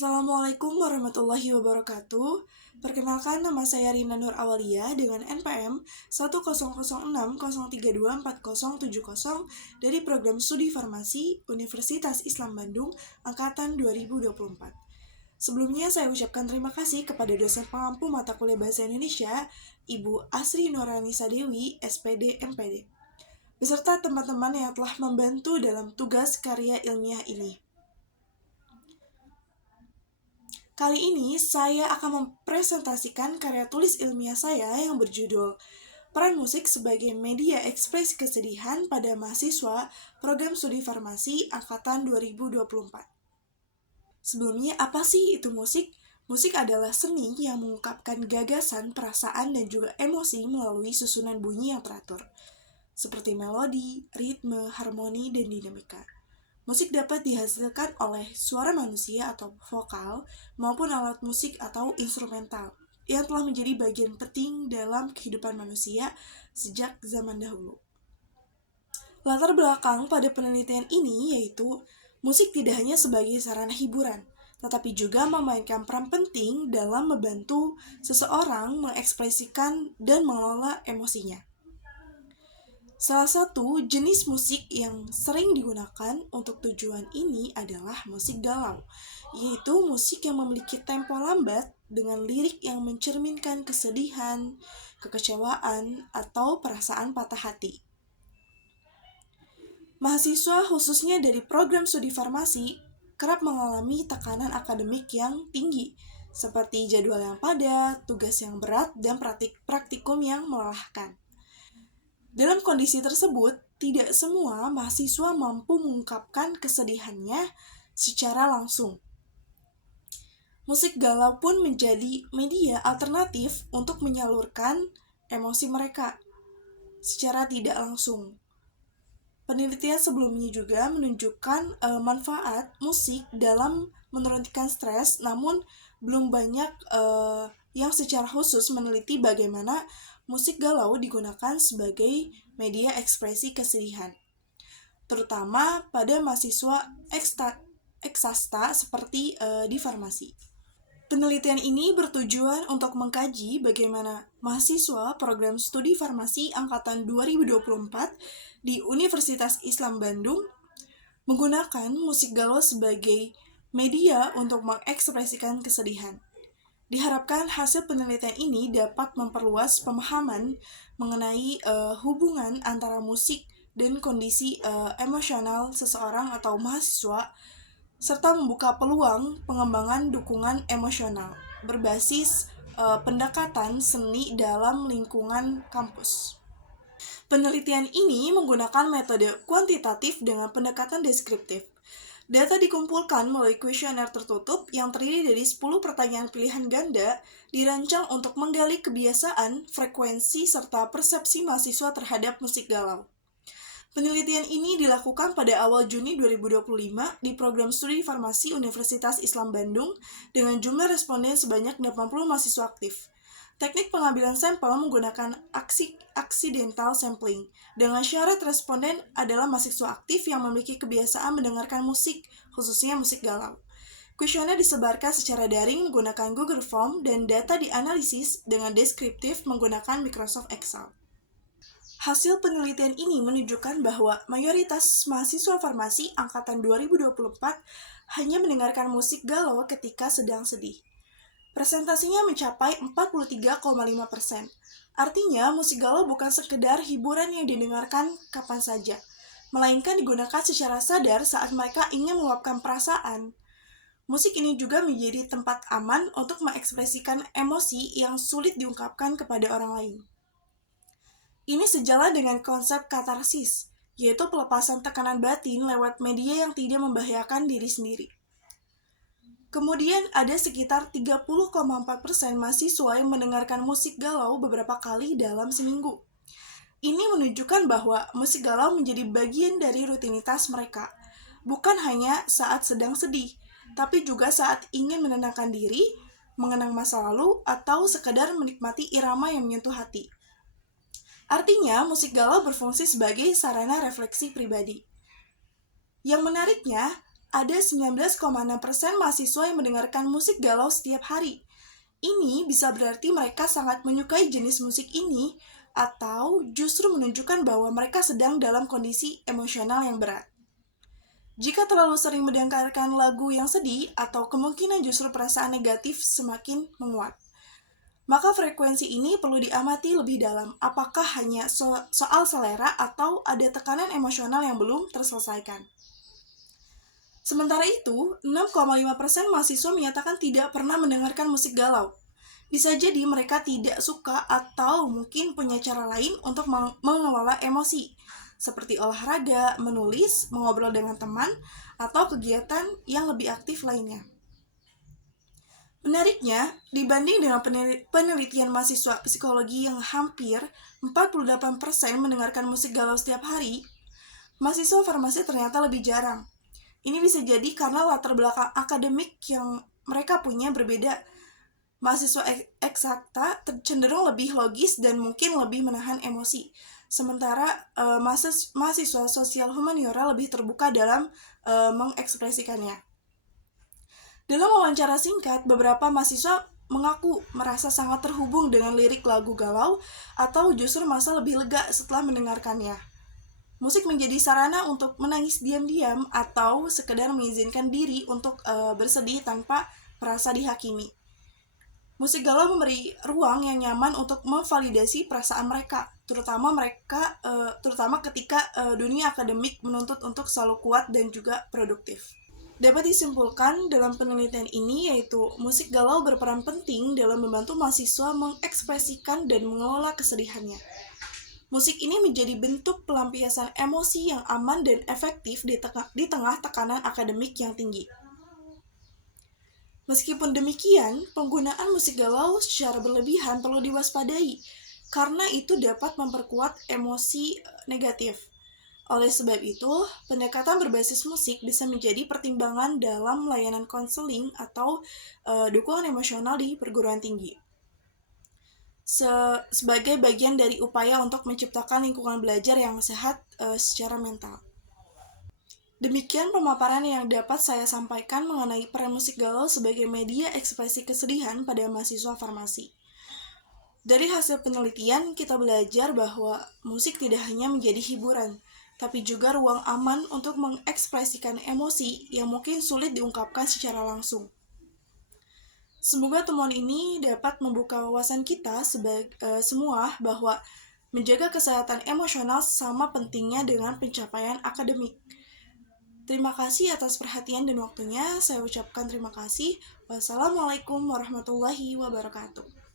Assalamualaikum warahmatullahi wabarakatuh. Perkenalkan, nama saya Rina Nur Awalia dengan NPM 10060324070 dari Program Studi Farmasi Universitas Islam Bandung Angkatan 2024. Sebelumnya saya ucapkan terima kasih kepada dosen pengampu mata kuliah Bahasa Indonesia, Ibu Asri Nurhanisa Dewi, SPD MPD, beserta teman-teman yang telah membantu dalam tugas karya ilmiah ini. Kali ini saya akan mempresentasikan karya tulis ilmiah saya yang berjudul Peran Musik sebagai Media Ekspresi Kesedihan pada Mahasiswa Program Studi Farmasi Angkatan 2024. Sebelumnya, apa sih itu musik? Musik adalah seni yang mengungkapkan gagasan, perasaan, dan juga emosi melalui susunan bunyi yang teratur, seperti melodi, ritme, harmoni, dan dinamika. Musik dapat dihasilkan oleh suara manusia atau vokal maupun alat musik atau instrumental yang telah menjadi bagian penting dalam kehidupan manusia sejak zaman dahulu. Latar belakang pada penelitian ini yaitu musik tidak hanya sebagai sarana hiburan, tetapi juga memainkan peran penting dalam membantu seseorang mengekspresikan dan mengelola emosinya. Salah satu jenis musik yang sering digunakan untuk tujuan ini adalah musik galau, yaitu musik yang memiliki tempo lambat dengan lirik yang mencerminkan kesedihan, kekecewaan, atau perasaan patah hati. Mahasiswa khususnya dari program studi farmasi kerap mengalami tekanan akademik yang tinggi, seperti jadwal yang padat, tugas yang berat, dan praktikum yang melelahkan. Dalam kondisi tersebut, tidak semua mahasiswa mampu mengungkapkan kesedihannya secara langsung. Musik galau pun menjadi media alternatif untuk menyalurkan emosi mereka secara tidak langsung. Penelitian sebelumnya juga menunjukkan manfaat musik dalam menurunkan stres, namun belum banyak yang secara khusus meneliti bagaimana musik galau digunakan sebagai media ekspresi kesedihan, terutama pada mahasiswa eksasta seperti di farmasi. Penelitian ini bertujuan untuk mengkaji bagaimana mahasiswa program studi farmasi angkatan 2024 di Universitas Islam Bandung menggunakan musik galau sebagai media untuk mengekspresikan kesedihan. Diharapkan hasil penelitian ini dapat memperluas pemahaman mengenai hubungan antara musik dan kondisi emosional seseorang atau mahasiswa, serta membuka peluang pengembangan dukungan emosional berbasis pendekatan seni dalam lingkungan kampus. Penelitian ini menggunakan metode kuantitatif dengan pendekatan deskriptif. Data dikumpulkan melalui kuesioner tertutup yang terdiri dari 10 pertanyaan pilihan ganda dirancang untuk menggali kebiasaan, frekuensi, serta persepsi mahasiswa terhadap musik galau. Penelitian ini dilakukan pada awal Juni 2025 di program studi farmasi Universitas Islam Bandung dengan jumlah responden sebanyak 80 mahasiswa aktif. Teknik pengambilan sampel menggunakan accidental sampling. Dengan syarat responden adalah mahasiswa aktif yang memiliki kebiasaan mendengarkan musik, khususnya musik galau. Kuesioner disebarkan secara daring menggunakan Google Form dan data dianalisis dengan deskriptif menggunakan Microsoft Excel. Hasil penelitian ini menunjukkan bahwa mayoritas mahasiswa farmasi angkatan 2024 hanya mendengarkan musik galau ketika sedang sedih. Presentasinya mencapai 43,5%. Artinya, musik galau bukan sekedar hiburan yang didengarkan kapan saja, melainkan digunakan secara sadar saat mereka ingin meluapkan perasaan. Musik ini juga menjadi tempat aman untuk mengekspresikan emosi yang sulit diungkapkan kepada orang lain. Ini sejalan dengan konsep katarsis, yaitu pelepasan tekanan batin lewat media yang tidak membahayakan diri sendiri. Kemudian ada sekitar 30,4% mahasiswa yang mendengarkan musik galau beberapa kali dalam seminggu. Ini menunjukkan bahwa musik galau menjadi bagian dari rutinitas mereka, bukan hanya saat sedang sedih, tapi juga saat ingin menenangkan diri, mengenang masa lalu, atau sekadar menikmati irama yang menyentuh hati. Artinya, musik galau berfungsi sebagai sarana refleksi pribadi. Yang menariknya, ada 19,6% mahasiswa yang mendengarkan musik galau setiap hari. Ini bisa berarti mereka sangat menyukai jenis musik ini atau justru menunjukkan bahwa mereka sedang dalam kondisi emosional yang berat. Jika terlalu sering mendengarkan lagu yang sedih atau kemungkinan justru perasaan negatif semakin menguat. Maka frekuensi ini perlu diamati lebih dalam, apakah hanya soal selera atau ada tekanan emosional yang belum terselesaikan. Sementara itu, 6,5% mahasiswa menyatakan tidak pernah mendengarkan musik galau. Bisa jadi mereka tidak suka atau mungkin punya cara lain untuk mengelola emosi, seperti olahraga, menulis, mengobrol dengan teman, atau kegiatan yang lebih aktif lainnya. Menariknya, dibanding dengan penelitian mahasiswa psikologi yang hampir 48% mendengarkan musik galau setiap hari, mahasiswa farmasi ternyata lebih jarang. Ini bisa jadi karena latar belakang akademik yang mereka punya berbeda. Mahasiswa eksakta cenderung lebih logis dan mungkin lebih menahan emosi. Sementara mahasiswa sosial humaniora lebih terbuka dalam mengekspresikannya. Dalam wawancara singkat, beberapa mahasiswa mengaku merasa sangat terhubung dengan lirik lagu galau atau justru merasa lebih lega setelah mendengarkannya. Musik menjadi sarana untuk menangis diam-diam atau sekedar mengizinkan diri untuk bersedih tanpa merasa dihakimi. Musik galau memberi ruang yang nyaman untuk memvalidasi perasaan mereka, terutama ketika dunia akademik menuntut untuk selalu kuat dan juga produktif. Dapat disimpulkan dalam penelitian ini yaitu musik galau berperan penting dalam membantu mahasiswa mengekspresikan dan mengelola kesedihannya. Musik ini menjadi bentuk pelampiasan emosi yang aman dan efektif di tengah tekanan akademik yang tinggi. Meskipun demikian, penggunaan musik galau secara berlebihan perlu diwaspadai, karena itu dapat memperkuat emosi negatif. Oleh sebab itu, pendekatan berbasis musik bisa menjadi pertimbangan dalam layanan konseling atau dukungan emosional di perguruan tinggi. Sebagai bagian dari upaya untuk menciptakan lingkungan belajar yang sehat secara mental. Demikian pemaparan yang dapat saya sampaikan mengenai peran musik galau sebagai media ekspresi kesedihan pada mahasiswa farmasi. Dari hasil penelitian, kita belajar bahwa musik tidak hanya menjadi hiburan, tapi juga ruang aman untuk mengekspresikan emosi yang mungkin sulit diungkapkan secara langsung. Semoga temuan ini dapat membuka wawasan kita semua bahwa menjaga kesehatan emosional sama pentingnya dengan pencapaian akademik. Terima kasih atas perhatian dan waktunya. Saya ucapkan terima kasih. Wassalamualaikum warahmatullahi wabarakatuh.